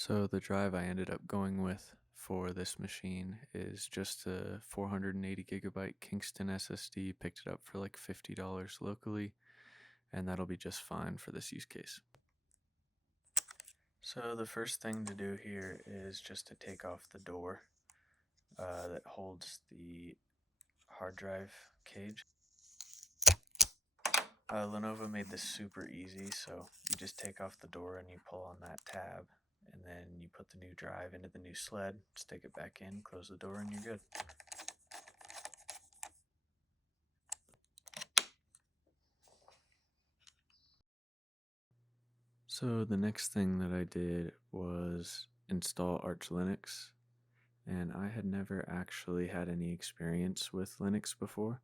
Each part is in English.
So the drive I ended up going with for this machine is just a 480 gigabyte Kingston SSD. Picked it up for like $50 locally, and that'll be just fine for this use case. So the first thing to do here is just to take off the door that holds the hard drive cage. Lenovo made this super easy, so you just take off the door and you pull on that tab, and then you put the new drive into the new sled, stick it back in, close the door, and you're good. So the next thing that I did was install Arch Linux, and I had never actually had any experience with Linux before,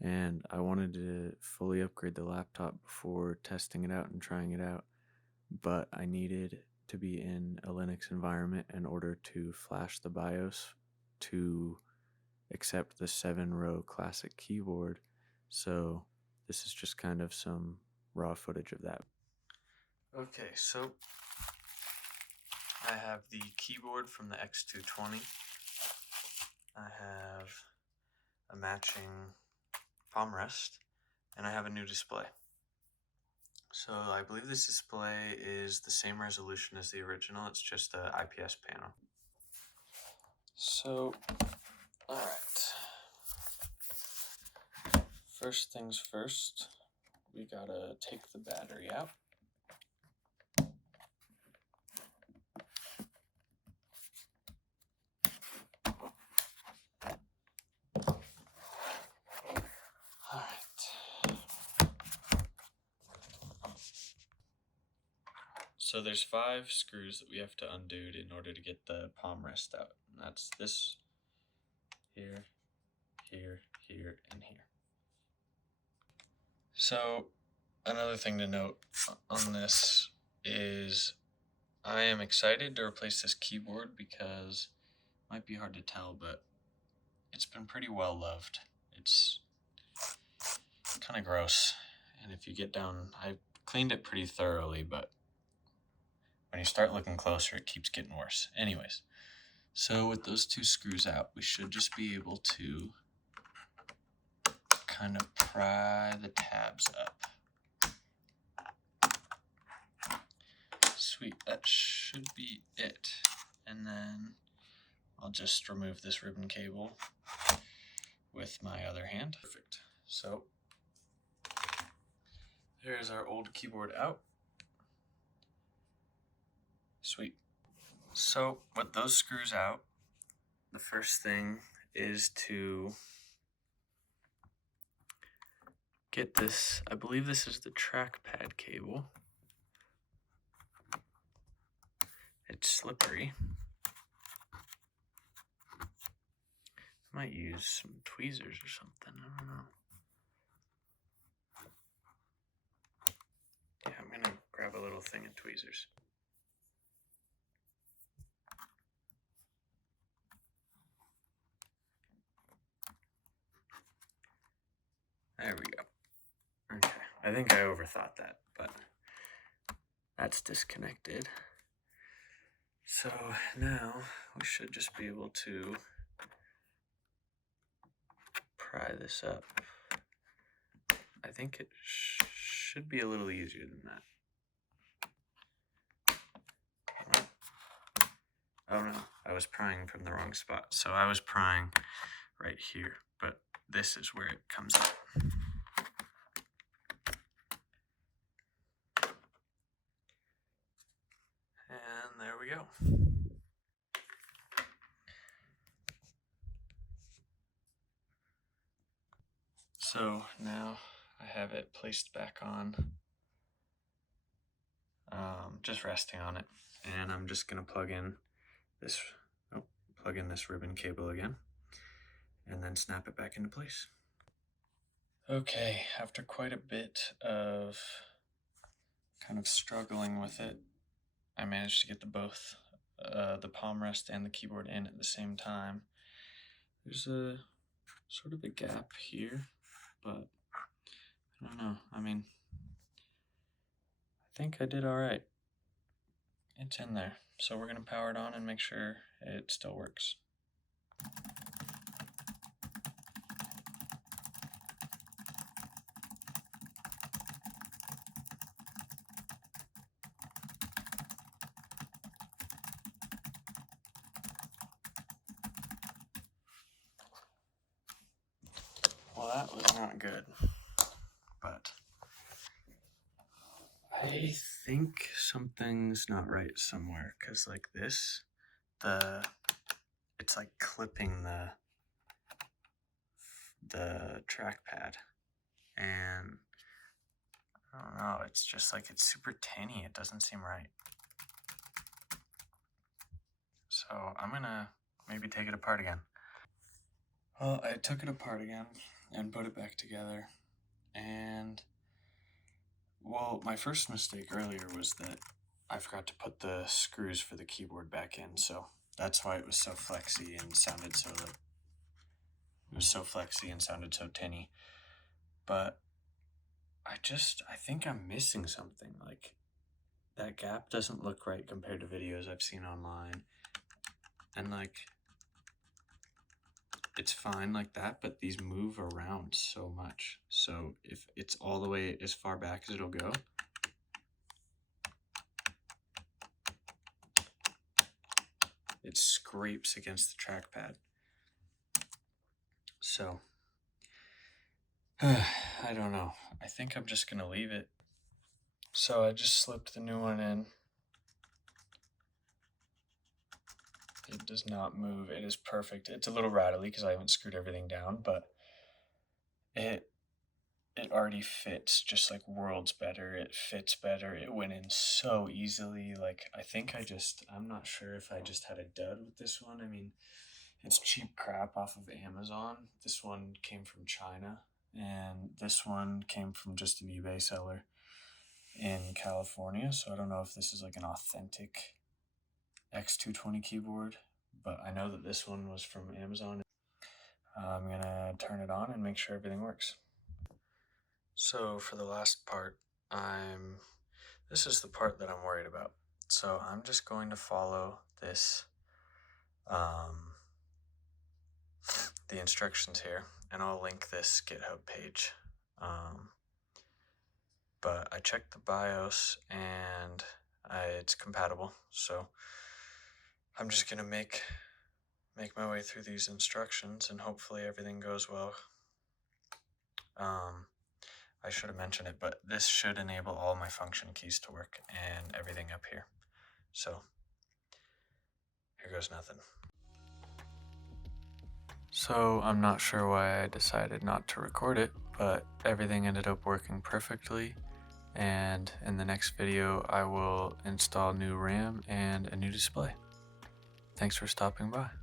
and I wanted to fully upgrade the laptop before testing it out and trying it out, but I needed to be in a Linux environment in order to flash the BIOS to accept the 7-row classic keyboard, so this is just kind of some raw footage of that. Okay, so I have the keyboard from the x230. I have a matching palm rest, and I have a new display. So I believe this display is the same resolution as the original, it's just an IPS panel. So, alright. First things first, we gotta take the battery out. So there's 5 screws that we have to undo in order to get the palm rest out. And that's this, here, here, here, and here. So another thing to note on this is I am excited to replace this keyboard because it might be hard to tell, but it's been pretty well loved. It's kind of gross. And if you get down, I cleaned it pretty thoroughly, but when you start looking closer, it keeps getting worse. Anyways, so with those 2 screws out, we should just be able to kind of pry the tabs up. Sweet, that should be it. And then I'll just remove this ribbon cable with my other hand. Perfect. So there's our old keyboard out. Sweet. So with those screws out, the first thing is to get this, I believe this is the trackpad cable. It's slippery. I might use some tweezers or something, I don't know. Yeah, I'm gonna grab a little thing of tweezers. There we go. Okay, I think I overthought that, but that's disconnected. So now we should just be able to pry this up. I think it should be a little easier than that. Oh no, I was prying from the wrong spot. So I was prying right here, but this is where it comes out. And there we go. So now I have it placed back on, just resting on it, and I'm just gonna plug in this ribbon cable again, and then snap it back into place. Okay, after quite a bit of kind of struggling with it, I managed to get both the palm rest and the keyboard in at the same time. There's a sort of a gap here, but I don't know. I mean, I think I did all right. It's in there. So we're going to power it on and make sure it still works. Well, that was not good, but I think something's not right somewhere, because like this, it's like clipping the trackpad, and I don't know, it's just like it's super tinny. It doesn't seem right. So I'm gonna maybe take it apart again. Well, I took it apart again and put it back together, and well, my first mistake earlier was that I forgot to put the screws for the keyboard back in, so that's why it was so flexy and sounded so like it was so flexy and sounded so tinny. But I think I'm missing something. Like, that gap doesn't look right compared to videos I've seen online. And like, it's fine like that, but these move around so much. So if it's all the way as far back as it'll go, it scrapes against the trackpad. So I don't know. I think I'm just gonna leave it. So I just slipped the new one in. It does not move. It is perfect. It's a little rattly because I haven't screwed everything down, but it already fits just like worlds better. It fits better. It went in so easily. Like, I'm not sure if I just had a dud with this one. I mean, it's cheap crap off of Amazon. This one came from China, and this one came from just an eBay seller in California. So I don't know if this is like an authentic x220 keyboard, but I know that this one was from Amazon. I'm gonna turn it on and make sure everything works. So for the last part, this is the part that I'm worried about. So I'm just going to follow this, the instructions here, and I'll link this GitHub page. But I checked the BIOS and it's compatible. So I'm just gonna make my way through these instructions and hopefully everything goes well. I should have mentioned it, but this should enable all my function keys to work and everything up here. So here goes nothing. So I'm not sure why I decided not to record it, but everything ended up working perfectly. And in the next video, I will install new RAM and a new display. Thanks for stopping by.